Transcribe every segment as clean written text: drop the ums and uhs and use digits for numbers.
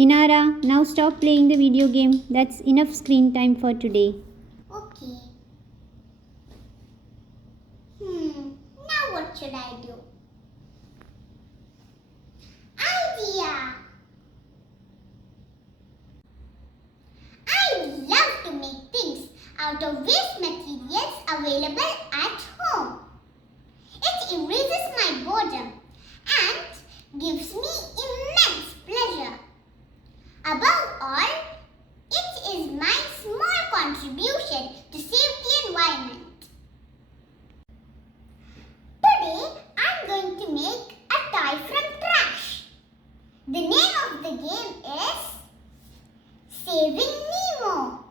Inara, now stop playing the video game. That's enough screen time for today. Okay. Now what should I do? Idea! I love to make things out of waste materials available at home. It erases my boredom and gives me immense pleasure. Above all, it is my small contribution to save the environment. Today, I'm going to make a toy from trash. The name of the game is Saving Nemo.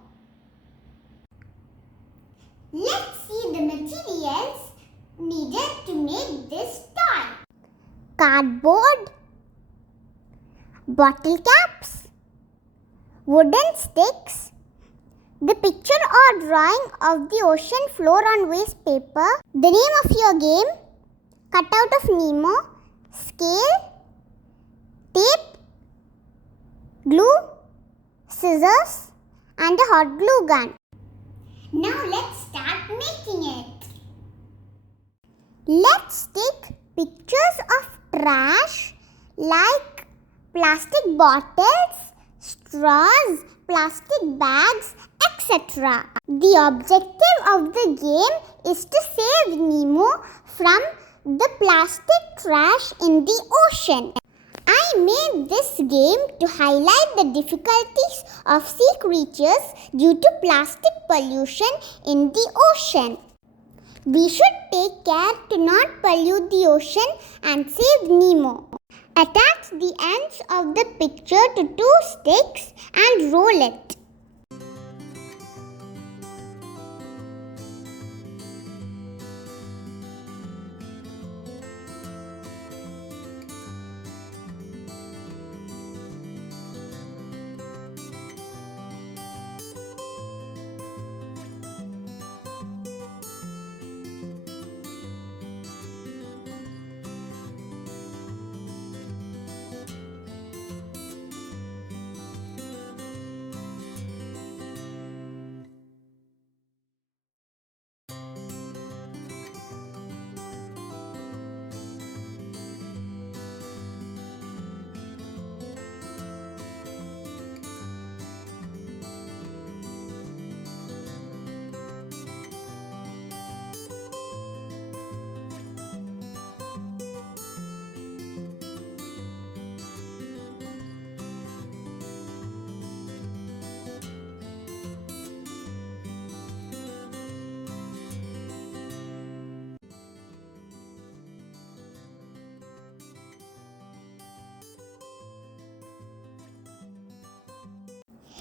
Let's see the materials needed to make this toy. Cardboard, bottle caps, wooden sticks, the picture or drawing of the ocean floor on waste paper, the name of your game, cutout of Nemo, scale, tape, glue, scissors, and a hot glue gun. Now let's start making it. Let's take pictures of trash like plastic bottles, straws, plastic bags, etc. The objective of the game is to save Nemo from the plastic trash in the ocean. I made this game to highlight the difficulties of sea creatures due to plastic pollution in the ocean. We should take care to not pollute the ocean and save Nemo. Attach the ends of the picture to 2 sticks and roll it.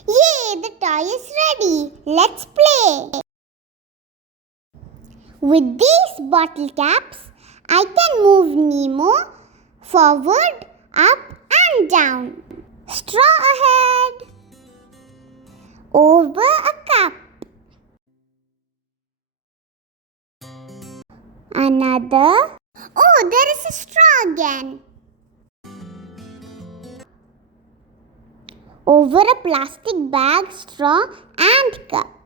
Yay! The toy is ready. Let's play. With these bottle caps, I can move Nemo forward, up and down. Straw ahead. Over a cup. Another. Oh, there is a straw again. Over a plastic bag, straw and cup.